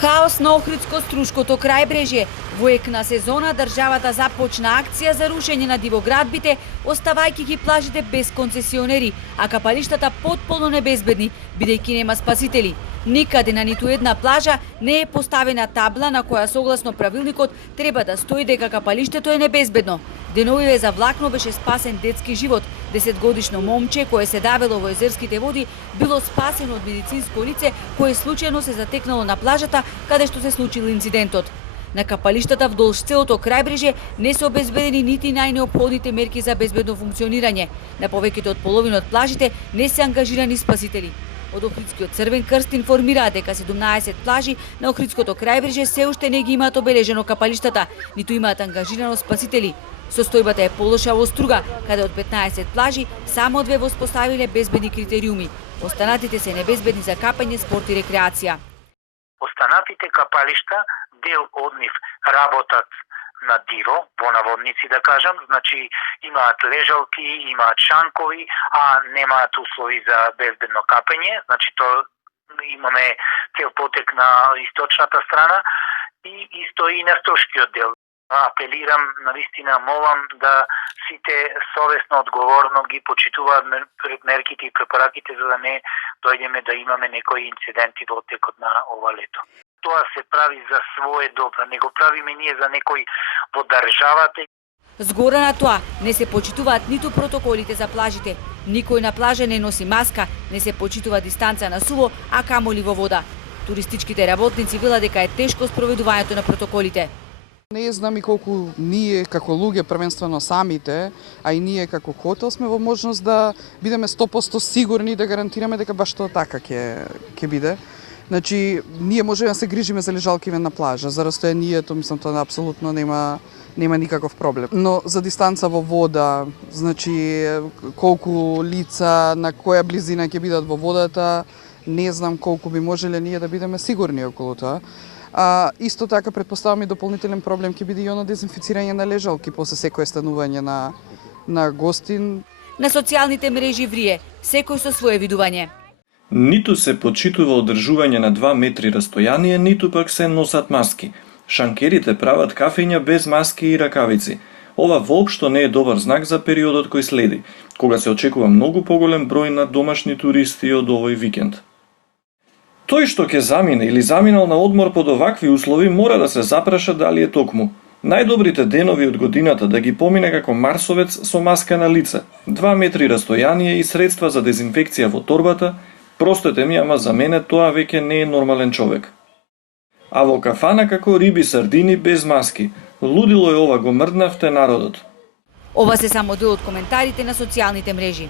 Хаос на Охридско-Струшкото крајбрежје. Во ек на сезона државата започна акција за рушење на дивоградбите, оставајќи ги плажите без концесионери, а капалиштата потполно небезбедни, бидејќи нема спасители. Никаде на ниту една плажа не е поставена табла на која согласно правилникот треба да стои дека капалиштето е небезбедно. Деновиве за влакно беше спасен детски живот. 10-годишно момче кое се давело во езерските води било спасено од медицинско лице кое случајно се затекнало на плажата каде што се случил инцидентот. На капалиштата вдолж целото крајбрежје не се обезбедени нити најнеопходните мерки за безбедно функционирање. На повеќето од половина од плажите не се ангажирани спасители. Од Охридскиот Црвен крст информираат дека 17 плажи на Охридското крајбрежје се уште не ги имаат обележено капалиштата, ниту имаат ангажирано спасители. Состојбата е полоша во Струга, каде од 15 плажи само 2 воспоставиле безбедни критериуми. Останатите се небезбедни за капање, спорт и рекреација. Останатите капалишта, дел од нив работат на диво, во наводници да кажам, значи имаат лежалки, имаат шанкови, а немаат услови за безбедно капење, значи то имаме цел потек на источната страна и исто и на струшкиот дел. Апелирам, навистина молам да сите совесно, одговорно ги почитуваат мерките и препораките за да не дојдеме да имаме некои инциденти во текот на ова лето. Тоа се прави за свое добро, не го правиме ние за некој во државата. Згора на тоа, не се почитуваат ниту протоколите за плажите. Никој на плажа не носи маска, не се почитува дистанца на суво, а камоли во вода. Туристичките работници велат дека е тешко спроведувањето на протоколите. Не знам и колку ние како луѓе, првенствено самите, а и ние како хотел сме во можност да бидеме 100% сигурни да гарантираме дека баш тоа така ќе биде. Значи, ние можеме да се грижиме за лежалкиве на плажа, за растојанието, мислам, тоа апсолутно нема никаков проблем. Но за дистанца во вода, значи колку лица, на која близина ќе бидат во водата, не знам колку би можеле ние да бидеме сигурни околу тоа. Исто така претпоставам и дополнителен проблем ќе биде и оно дезинфицирање на лежалки после секое станување на гостин. На социјалните мрежи врие, секој со свое видување. Ниту се почитува одржување на 2 метри растојание, ниту пак се носат маски. Шанкерите прават кафења без маски и ракавици. Ова воопшто не е добар знак за периодот кој следи, кога се очекува многу поголем број на домашни туристи од овој викенд. Тој што ќе замине или заминал на одмор под овакви услови мора да се запраша дали е токму. Најдобрите денови од годината да ги помине како марсовец со маска на лице, 2 метри растојание и средства за дезинфекција во торбата, простете ми, ама за мене тоа веќе не е нормален човек. А во кафана како риби сардини без маски. Лудило е ова, го мрднавте народот. Ова се само дел од коментарите на социјалните мрежи.